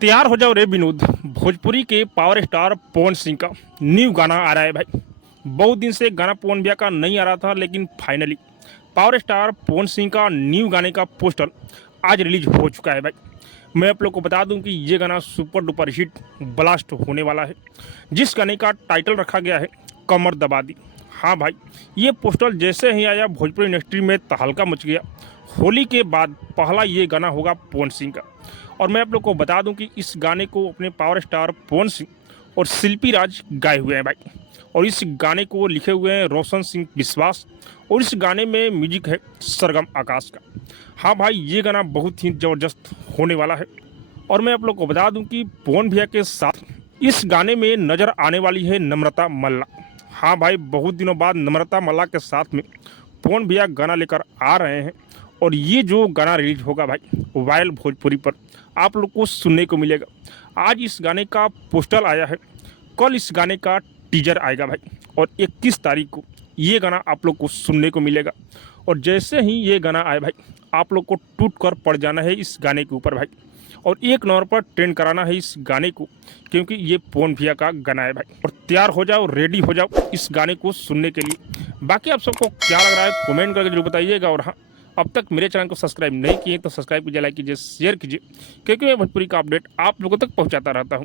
तैयार हो जाओ रे विनोद। भोजपुरी के पावर स्टार पवन सिंह का न्यू गाना आ रहा है भाई। बहुत दिन से गाना पवन भैया का नहीं आ रहा था, लेकिन finally power star Pawan Singh का न्यू गाने का पोस्टर आज रिलीज हो चुका है भाई। मैं आप लोग को बता दूं कि ये गाना सुपर डुपर हिट ब्लास्ट होने वाला है, जिस गाने का टाइटल रखा गया है कमर दबा दी। हाँ भाई, ये पोस्टर जैसे ही आया भोजपुरी इंडस्ट्री में तहलका मच गया। होली के बाद पहला ये गाना होगा पवन सिंह का। और मैं आप लोग को बता दूं कि इस गाने को अपने पावर स्टार पवन सिंह और शिल्पी राज गाए हुए हैं भाई। और इस गाने को लिखे हुए हैं रोशन सिंह विश्वास, और इस गाने में म्यूजिक है सरगम आकाश का। हाँ भाई, ये गाना बहुत ही ज़बरदस्त होने वाला है। और मैं आप लोग को बता दूं कि पवन भैया के साथ इस गाने में नज़र आने वाली है नम्रता मल्ला। हाँ भाई, बहुत दिनों बाद नम्रता मल्ला के साथ में पवन भैया गाना लेकर आ रहे हैं। और ये जो गाना रिलीज होगा भाई वायल भोजपुरी पर आप लोग को सुनने को मिलेगा। आज इस गाने का पोस्टर आया है, कल इस गाने का टीजर आएगा भाई, और 21 तारीख को ये गाना आप लोग को सुनने को मिलेगा। और जैसे ही ये गाना आए भाई, आप लोग को टूट कर पड़ जाना है इस गाने के ऊपर भाई, और 1 नंबर पर ट्रेंड कराना है इस गाने को, क्योंकि ये पवन भैया का गाना है भाई। और तैयार हो जाओ, रेडी हो जाओ इस गाने को सुनने के लिए। बाकी आप सबको क्या लग रहा है कमेंट करके जरूर बताइएगा। और हाँ, अब तक मेरे चैनल को सब्सक्राइब नहीं किए तो सब्सक्राइब कीजिए, लाइक कीजिए, शेयर कीजिए, क्योंकि मैं भोजपुरी का अपडेट आप लोगों तक पहुंचाता रहता हूं।